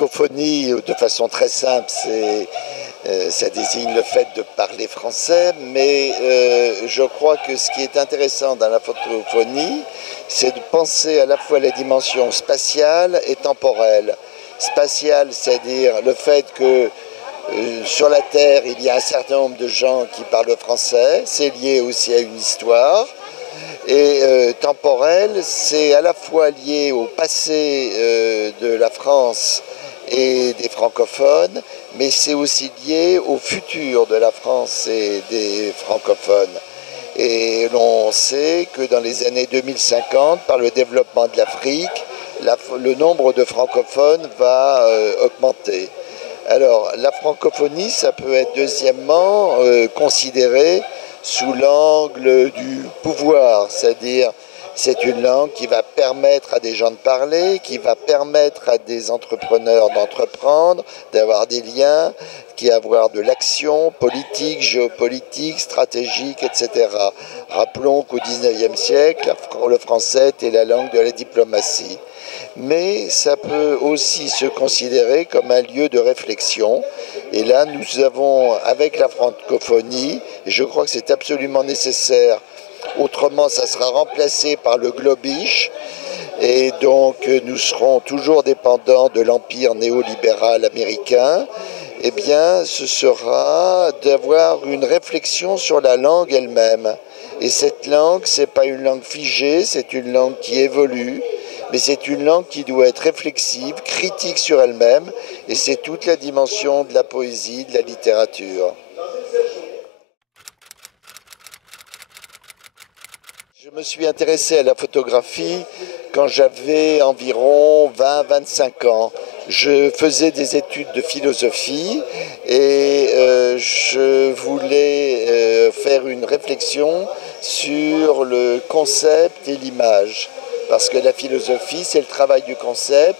francophonie, de façon très simple, ça désigne le fait de parler français, mais je crois que ce qui est intéressant dans la francophonie, c'est de penser à la fois la dimension spatiale et temporelle. Spatiale, c'est-à-dire le fait que sur la Terre, il y a un certain nombre de gens qui parlent français, c'est lié aussi à une histoire. Et temporel, c'est à la fois lié au passé de la France et des francophones, mais c'est aussi lié au futur de la France et des francophones. Et l'on sait que dans les années 2050, par le développement de l'Afrique, le nombre de francophones va augmenter. Alors, la francophonie, ça peut être deuxièmement considéré sous l'angle du pouvoir, c'est-à-dire c'est une langue qui va permettre à des gens de parler, qui va permettre à des entrepreneurs d'entreprendre, d'avoir des liens, qui va avoir de l'action politique, géopolitique, stratégique, etc. Rappelons qu'au XIXe siècle, le français était la langue de la diplomatie. Mais ça peut aussi se considérer comme un lieu de réflexion. Et là, nous avons, avec la francophonie, et je crois que c'est absolument nécessaire, autrement ça sera remplacé par le globish, et donc nous serons toujours dépendants de l'empire néolibéral américain. Eh bien, ce sera d'avoir une réflexion sur la langue elle-même. Et cette langue, ce n'est pas une langue figée, c'est une langue qui évolue, mais c'est une langue qui doit être réflexive, critique sur elle-même, et c'est toute la dimension de la poésie, de la littérature. Je me suis intéressé à la photographie quand j'avais environ 20-25 ans. Je faisais des études de philosophie et je voulais faire une réflexion sur le concept et l'image. Parce que la philosophie, c'est le travail du concept,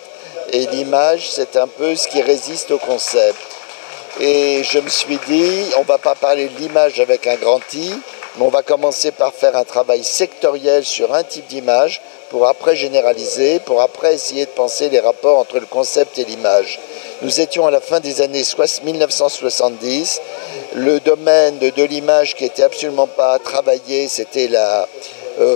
et l'image, c'est un peu ce qui résiste au concept. Et je me suis dit, on ne va pas parler de l'image avec un grand I, mais on va commencer par faire un travail sectoriel sur un type d'image, pour après généraliser, pour après essayer de penser les rapports entre le concept et l'image. Nous étions à la fin des années 1970, le domaine de l'image qui n'était absolument pas travaillé, c'était la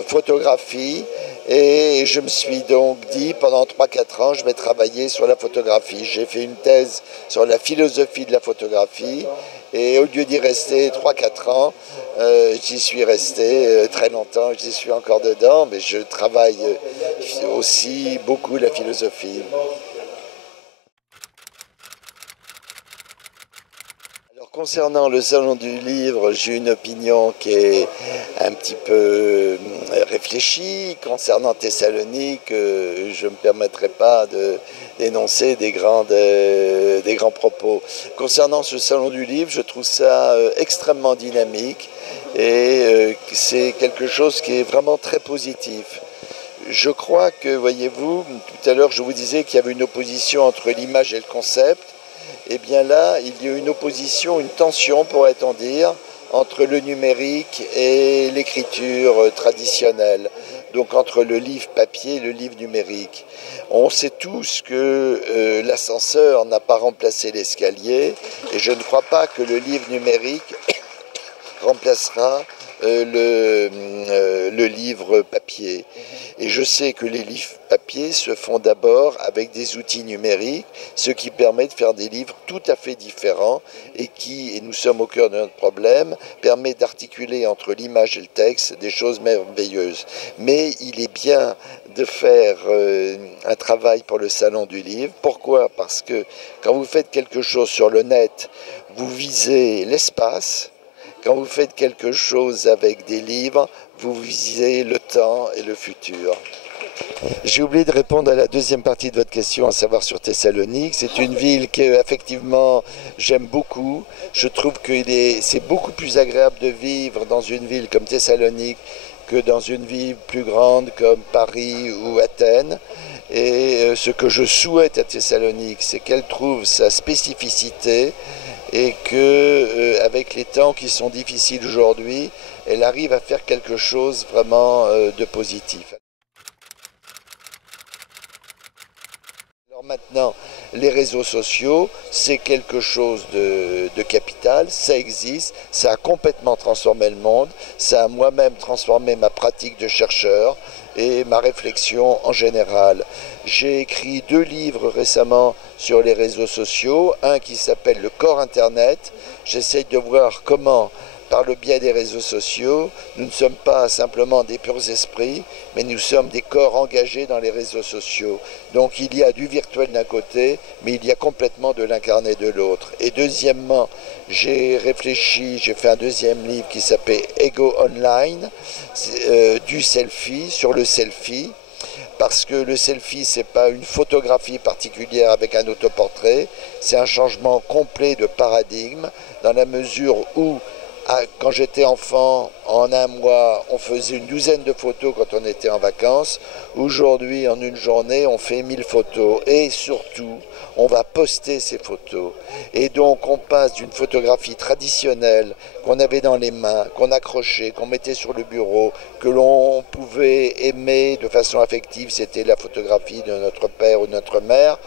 photographie. Et je me suis donc dit, pendant 3-4 ans, je vais travailler sur la photographie. J'ai fait une thèse sur la philosophie de la photographie. Et au lieu d'y rester 3-4 ans, j'y suis resté très longtemps. J'y suis encore dedans, mais je travaille aussi beaucoup la philosophie. Concernant le salon du livre, j'ai une opinion qui est un petit peu réfléchie. Concernant Thessalonique, je ne me permettrai pas de d'énoncer des grands propos. Concernant ce salon du livre, je trouve ça extrêmement dynamique et c'est quelque chose qui est vraiment très positif. Je crois que, voyez-vous, tout à l'heure je vous disais qu'il y avait une opposition entre l'image et le concept. Eh bien là, il y a une opposition, une tension, pourrait-on dire, entre le numérique et l'écriture traditionnelle, donc entre le livre papier et le livre numérique. On sait tous que l'ascenseur n'a pas remplacé l'escalier, et je ne crois pas que le livre numérique remplacera le livre papier. Et je sais que les livres papier se font d'abord avec des outils numériques, ce qui permet de faire des livres tout à fait différents et qui, et nous sommes au cœur de notre problème, permet d'articuler entre l'image et le texte des choses merveilleuses. Mais il est bien de faire un travail pour le salon du livre. Pourquoi? Parce que quand vous faites quelque chose sur le net, vous visez l'espace. Quand vous faites quelque chose avec des livres, vous visez le temps et le futur. J'ai oublié de répondre à la deuxième partie de votre question, à savoir sur Thessalonique. C'est une ville que, effectivement, j'aime beaucoup. Je trouve que c'est beaucoup plus agréable de vivre dans une ville comme Thessalonique que dans une ville plus grande comme Paris ou Athènes. Et ce que je souhaite à Thessalonique, c'est qu'elle trouve sa spécificité et que, avec les temps qui sont difficiles aujourd'hui, elle arrive à faire quelque chose vraiment de positif. Alors maintenant, les réseaux sociaux, c'est quelque chose de capital, ça existe, ça a complètement transformé le monde, ça a moi-même transformé ma pratique de chercheur et ma réflexion en général. J'ai écrit 2 livres récemment sur les réseaux sociaux, un qui s'appelle Le corps Internet. J'essaie de voir comment, par le biais des réseaux sociaux, nous ne sommes pas simplement des purs esprits, mais nous sommes des corps engagés dans les réseaux sociaux. Donc il y a du virtuel d'un côté, mais il y a complètement de l'incarné de l'autre. Et deuxièmement, j'ai réfléchi, j'ai fait un 2e livre qui s'appelle Ego Online, du selfie, sur le selfie. Parce que le selfie, c'est pas une photographie particulière avec un autoportrait, c'est un changement complet de paradigme, dans la mesure où quand j'étais enfant, en un mois, on faisait une 12aine de photos quand on était en vacances. Aujourd'hui, en une journée, on fait 1000 photos. Et surtout, on va poster ces photos. Et donc, on passe d'une photographie traditionnelle qu'on avait dans les mains, qu'on accrochait, qu'on mettait sur le bureau, que l'on pouvait aimer de façon affective, c'était la photographie de notre père ou de notre mère,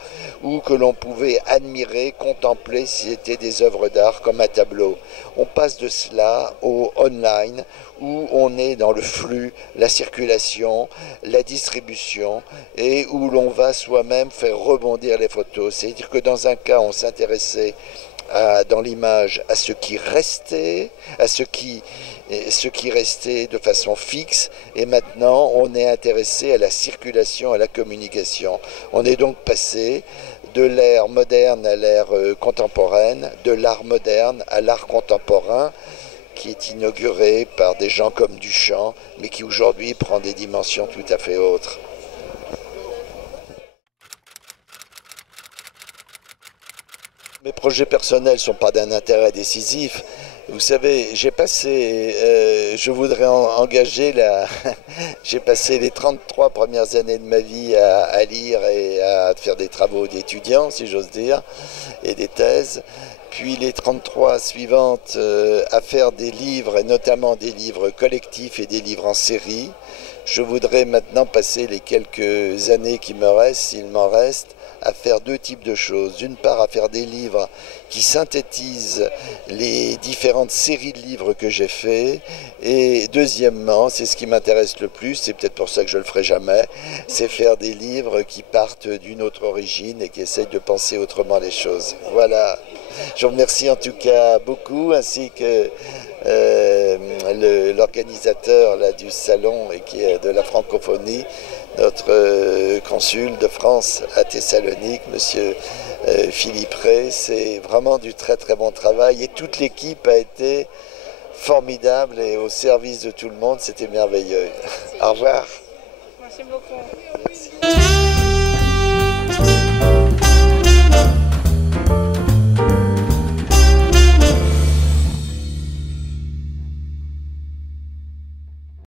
ou que l'on pouvait admirer, contempler si c'était des œuvres d'art comme un tableau. On passe de cela au online, où on est dans le flux, la circulation, la distribution, et où l'on va soi-même faire rebondir les photos. C'est-à-dire que dans un cas, on s'intéressait dans l'image à ce qui restait, à ce qui restait de façon fixe, et maintenant on est intéressé à la circulation, à la communication. On est donc passé de l'ère moderne à l'ère contemporaine, de l'art moderne à l'art contemporain, qui est inauguré par des gens comme Duchamp, mais qui aujourd'hui prend des dimensions tout à fait autres. Mes projets personnels ne sont pas d'un intérêt décisif. Vous savez, je voudrais engager j'ai passé les 33 premières années de ma vie à lire et à faire des travaux d'étudiants, si j'ose dire, et des thèses. Puis les 33 suivantes à faire des livres, et notamment des livres collectifs et des livres en série. Je voudrais maintenant passer les quelques années qui me restent, s'il m'en reste, à faire 2 types de choses. D'une part, à faire des livres qui synthétisent les différentes séries de livres que j'ai fait. Et deuxièmement, c'est ce qui m'intéresse le plus, c'est peut-être pour ça que je le ferai jamais, c'est faire des livres qui partent d'une autre origine et qui essayent de penser autrement les choses. Voilà. Je vous remercie en tout cas beaucoup, ainsi que l'organisateur du salon et qui est de la francophonie, notre consul de France à Thessalonique, monsieur Philippe Ray. C'est vraiment du très très bon travail et toute l'équipe a été formidable et au service de tout le monde, c'était merveilleux. Au revoir. Merci beaucoup. Merci.